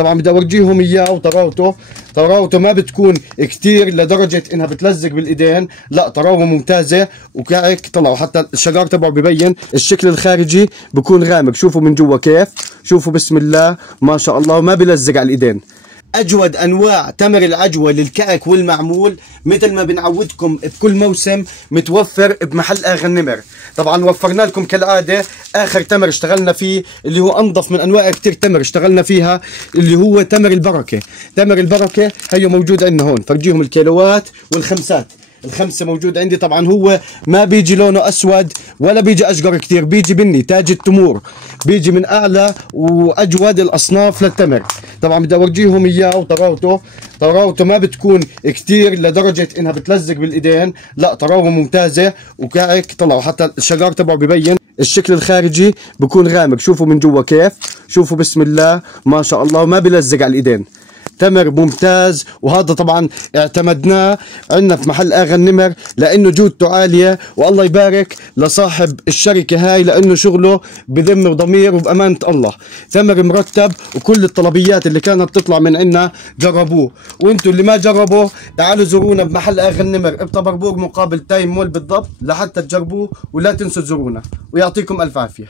طبعا بدي اورجيهم اياه وطراوته ما بتكون كتير لدرجه انها بتلزق بالايدين، لا طراوه ممتازه وكعك طلعوا، حتى الشجار تبعه ببين، الشكل الخارجي بكون غامق، شوفوا من جوا كيف، شوفوا بسم الله ما شاء الله، وما بلزق على الايدين. أجود أنواع تمر العجوة للكعك والمعمول مثل ما بنعودكم بكل موسم متوفر بمحل آغا النمر. طبعا وفرنا لكم كالعادة آخر تمر اشتغلنا فيه اللي هو أنظف من أنواع كتير تمر اشتغلنا فيها، اللي هو تمر البركة. تمر البركة هي موجود عندنا هون، فرجيهم الكيلوات والخمسات. الخمسة موجود عندي. طبعا هو ما بيجي لونه أسود ولا بيجي أشقر كتير، بيجي بني تاج التمور، بيجي من أعلى وأجود الأصناف للتمر. طبعا بدي أورجيهم إياه وطراوته ما بتكون كتير لدرجة إنها بتلزق بالإيدين، لا طراوة ممتازة وكعك طلعوا، حتى الشجار تبعه ببين، الشكل الخارجي بكون غامق، شوفوا من جوا كيف، شوفوا بسم الله ما شاء الله، وما بلزق على الإيدين. تمر ممتاز، وهذا طبعا اعتمدناه عندنا في محل آغا النمر لانه جودته عاليه، والله يبارك لصاحب الشركه هاي لانه شغله بذم وضمير وبامانه الله. تمر مرتب، وكل الطلبيات اللي كانت تطلع من عندنا جربوه، وانتم اللي ما جربوا تعالوا زورونا بمحل آغا النمر بطبربور مقابل تايم مول بالضبط لحتى تجربوه، ولا تنسوا تزورونا، ويعطيكم الف عافيه.